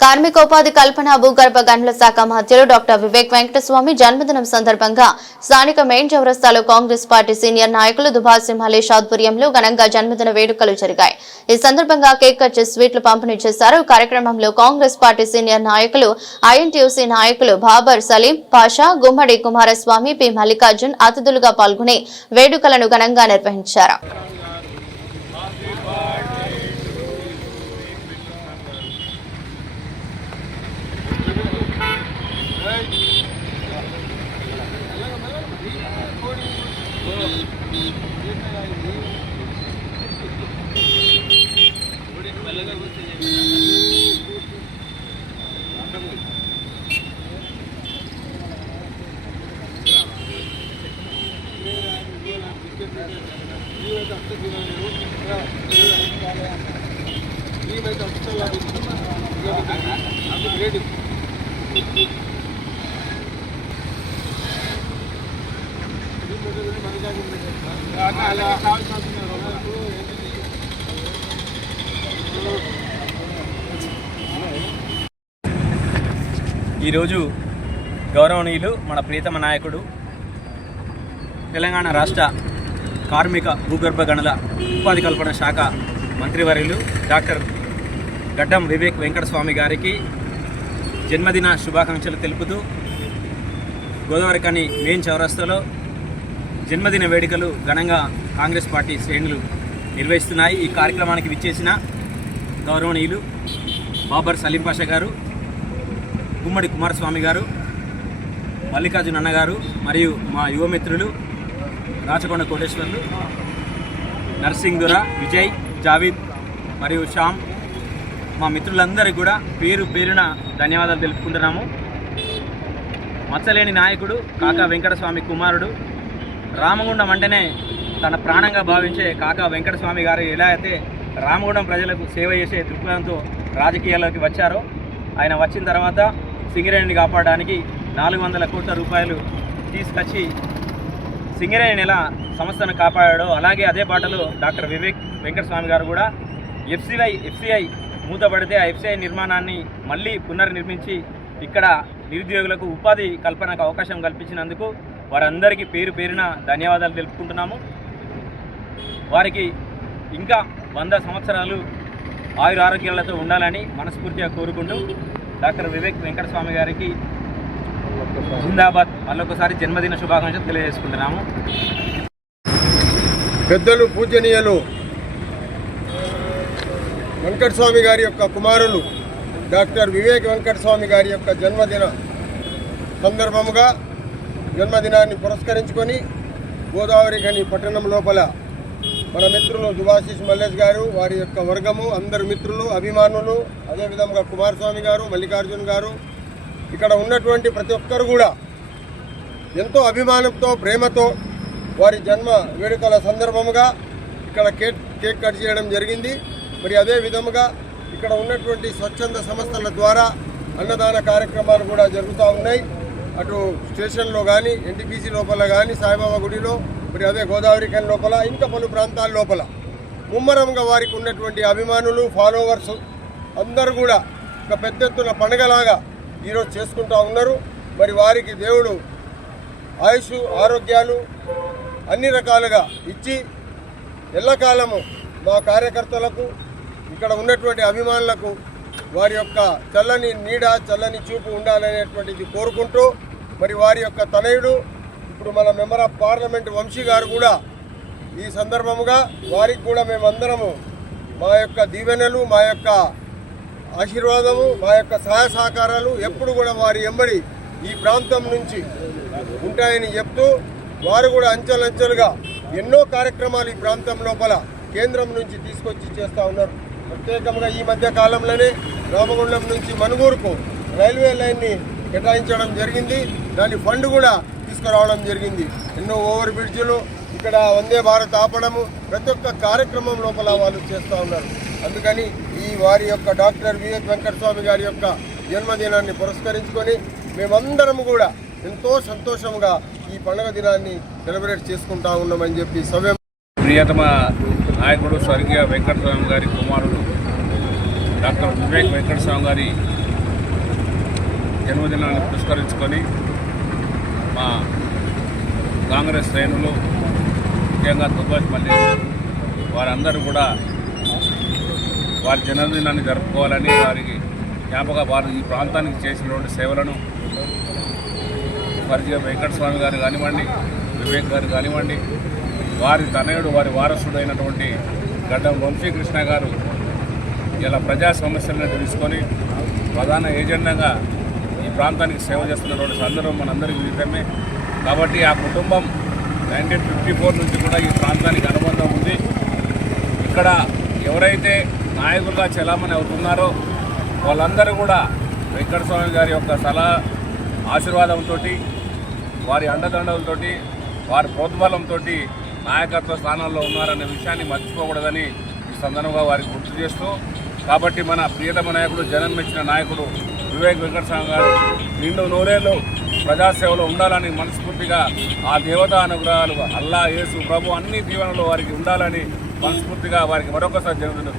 కార్మికోపాధి కల్పన భూగర్భ గనుల శాఖ మధ్యలో డాక్టర్ వివేక్ వెంకటస్వామి జన్మదినం సందర్భంగా స్థానిక మెయిన్ చౌరస్తాలో కాంగ్రెస్ పార్టీ సీనియర్ నాయకులు దుభాష్ సింహలేష్ ఆధ్వర్యంలో ఘనంగా జన్మదిన వేడుకలు జరిగాయి. ఈ సందర్భంగా కేక్ కట్ చేసి స్వీట్లు పంపిణీ చేశారు. కార్యక్రమంలో కాంగ్రెస్ పార్టీ సీనియర్ నాయకులు ఐఎన్టీయూసీ నాయకులు బాబర్ సలీం పాషా గుమ్మడి కుమారస్వామి పి మల్లికార్జున్ అతిథులుగా పాల్గొని వేడుకలను ఘనంగా నిర్వహించారు. ఈరోజు గౌరవనీయులు మన ప్రీతమ నాయకుడు తెలంగాణ రాష్ట్ర కార్మిక భూగర్భ గనుల ఉపాధి కల్పన శాఖ మంత్రివర్యులు డాక్టర్ గడ్డం వివేక్ వెంకటస్వామి గారికి జన్మదిన శుభాకాంక్షలు తెలుపుతూ గోదావరికని మెయిన్ చౌరస్తాలో జన్మదిన వేడుకలు ఘనంగా కాంగ్రెస్ పార్టీ శ్రేణులు నిర్వహిస్తున్నాయి. ఈ కార్యక్రమానికి విచ్చేసిన గౌరవనీయులు బాబర్ సలీం పాషా గారు గుమ్మడి కుమారస్వామి గారు మల్లికార్జున అన్నగారు మరియు మా యువమిత్రులు రాచకొండ కోటేశ్వర్లు నర్సింగ్దుర విజయ్ జావీద్ మరియు శ్యామ్. మా మిత్రులందరికీ కూడా పేరు పేరున ధన్యవాదాలు తెలుపుకుంటున్నాము. మచ్చలేని నాయకుడు కాకా వెంకటస్వామి కుమారుడు. రామగుండం అంటేనే తన ప్రాణంగా భావించే కాకా వెంకటస్వామి గారు ఎలా అయితే రామగుండం ప్రజలకు సేవ చేసే దృక్పథంతో రాజకీయాల్లోకి వచ్చారో ఆయన వచ్చిన తర్వాత సింగరేణిని కాపాడడానికి నాలుగు వందల కోట్ల రూపాయలు తీసుకొచ్చి సింగరేణి ఎలా సంస్థను కాపాడాడో. అలాగే అదే బాటలో డాక్టర్ వివేక్ వెంకటస్వామి గారు కూడా ఎఫ్సిఐ ఎఫ్సిఐ మూతపడితే ఆ ఎఫ్సిఐ నిర్మాణాన్ని మళ్ళీ పునర్నిర్మించి ఇక్కడ నిరుద్యోగులకు ఉపాధి కల్పనకు అవకాశం కల్పించినందుకు వారందరికీ పేరు పేరున ధన్యవాదాలు తెలుపుకుంటున్నాము. వారికి ఇంకా వంద సంవత్సరాలు ఆయుర ఆరోగ్యాలతో ఉండాలని మనస్ఫూర్తిగా కోరుకుంటూ డాక్టర్ వివేక్ వెంకటస్వామి గారికి జిందాబాద్ మళ్ళొకసారి జన్మదిన శుభాకాంక్షలు తెలియజేసుకుంటున్నాము. పెద్దలు పూజనీయులు వెంకటస్వామి గారి యొక్క కుమారులు డాక్టర్ వివేక్ వెంకటస్వామి గారి యొక్క జన్మదిన సందర్భముగా జన్మదినాన్ని పురస్కరించుకొని గోదావరి ఖని పట్టణం లోపల మన మిత్రులు దువాశిష్ మల్లేష్ గారు వారి యొక్క వర్గము అందరు మిత్రులు అభిమానులు అదేవిధంగా కుమారస్వామి గారు మల్లికార్జున్ గారు ఇక్కడ ఉన్నటువంటి ప్రతి ఒక్కరు కూడా ఎంతో అభిమానంతో ప్రేమతో వారి జన్మ వేడుకల సందర్భముగా ఇక్కడ కేక్ కేక్ కట్ చేయడం జరిగింది. మరి అదే విధముగా ఇక్కడ ఉన్నటువంటి స్వచ్ఛంద సంస్థల ద్వారా అన్నదాన కార్యక్రమాలు కూడా జరుగుతూ ఉన్నాయి. అటు స్టేషన్లో కానీ ఎన్టీపీసీ లోపల కానీ సాయిబాబా గుడిలో మరి అదే గోదావరి కన్ లోపల ఇంకా పలు ప్రాంతాల లోపల ముమ్మరంగా వారికి ఉన్నటువంటి అభిమానులు ఫాలోవర్స్ అందరూ కూడా ఒక పెద్ద ఎత్తున పండుగలాగా ఈరోజు చేసుకుంటూ ఉన్నారు. మరి వారికి దేవుడు ఆయుష్ ఆరోగ్యాలు అన్ని రకాలుగా ఇచ్చి ఎల్లకాలము మా కార్యకర్తలకు ఇక్కడ ఉన్నటువంటి అభిమానులకు వారి యొక్క చల్లని నీడ చల్లని చూపు ఉండాలనేటువంటిది కోరుకుంటూ మరి వారి యొక్క తనయుడు ఇప్పుడు మన మెంబర్ ఆఫ్ పార్లమెంట్ వంశీ గారు కూడా ఈ సందర్భముగా వారికి కూడా మేమందరము మా యొక్క దీవెనలు మా యొక్క ఆశీర్వాదము మా యొక్క సహాయ సహకారాలు ఎప్పుడు కూడా వారి ఎంబడి ఈ ప్రాంతం నుంచి ఉంటాయని చెప్తూ వారు కూడా అంచెలంచెలుగా ఎన్నో కార్యక్రమాలు ఈ ప్రాంతం లోపల కేంద్రం నుంచి తీసుకొచ్చి చేస్తూ ఉన్నారు. ప్రత్యేకంగా ఈ మధ్య కాలంలోనే రామగుండం నుంచి మనుగూరుకు రైల్వే లైన్ని కేటాయించడం జరిగింది. దాని ఫండ్ కూడా తీసుకురావడం జరిగింది. ఎన్నో ఓవర్ బ్రిడ్జ్లు ఇక్కడ వందే భారత్ ఆపడము ప్రతి ఒక్క కార్యక్రమం లోపల వాళ్ళు చేస్తూ ఉన్నారు. అందుకని ఈ వారి యొక్క డాక్టర్ వివేక్ వెంకటస్వామి గారి యొక్క జన్మదినాన్ని పురస్కరించుకొని మేమందరం కూడా ఎంతో సంతోషంగా ఈ పండుగ దినాన్ని సెలబ్రేట్ చేసుకుంటా ఉన్నామని చెప్పి సవ్యం ప్రియతమ నాయకుడు స్వర్గీయ వెంకటస్వామి గారి కుమారుడు డాక్టర్ వివేక్ వెంకటస్వామి గారి జన్మదినాన్ని పురస్కరించుకొని మా కాంగ్రెస్ శ్రేణులు ముఖ్యంగా సుభాష్ మళ్ళీ వారందరూ కూడా వారి జన్మదినాన్ని జరుపుకోవాలని వారికి జ్ఞాపక వారు ఈ ప్రాంతానికి చేసినటువంటి సేవలను పరిచయం వెంకటస్వామి గారు కానివ్వండి వివేక్ గారు కానివ్వండి వారి తనయుడు వారి వారసుడు అయినటువంటి గడ్డం వంశీకృష్ణ గారు ఇలా ప్రజా సమస్యలను తీసుకొని ప్రధాన ఏజెండాగా ఈ ప్రాంతానికి సేవ చేస్తున్నటువంటి సందర్భం మనందరికీ విదితమే కాబట్టి ఆ కుటుంబం నైన్టీన్ ఫిఫ్టీ ఫోర్ నుంచి కూడా ఈ ప్రాంతానికి అనుబంధం ఉంది. ఇక్కడ ఎవరైతే నాయకులుగా చలామణి అవుతున్నారో వాళ్ళందరూ కూడా వెంకటస్వామి గారి యొక్క సలహా ఆశీర్వాదంతో వారి అండదండలతో వారి ప్రోద్బలంతో నాయకత్వ స్థానంలో ఉన్నారనే విషయాన్ని మర్చిపోకూడదని ఈ సందర్భంగా వారికి గుర్తు చేస్తూ కాబట్టి మన ప్రియతమ నాయకుడు జనం మెచ్చిన నాయకుడు వివేక్ వెంకటస్వామి గారు నిండు నూరేళ్ళు ప్రజాసేవలో ఉండాలని మనస్ఫూర్తిగా ఆ దేవతా అనుగ్రహాలు అల్లా యేసు ప్రభు అన్ని దీవెనలు వారికి ఉండాలని మనస్ఫూర్తిగా వారికి మరొకసారి జన్మదిన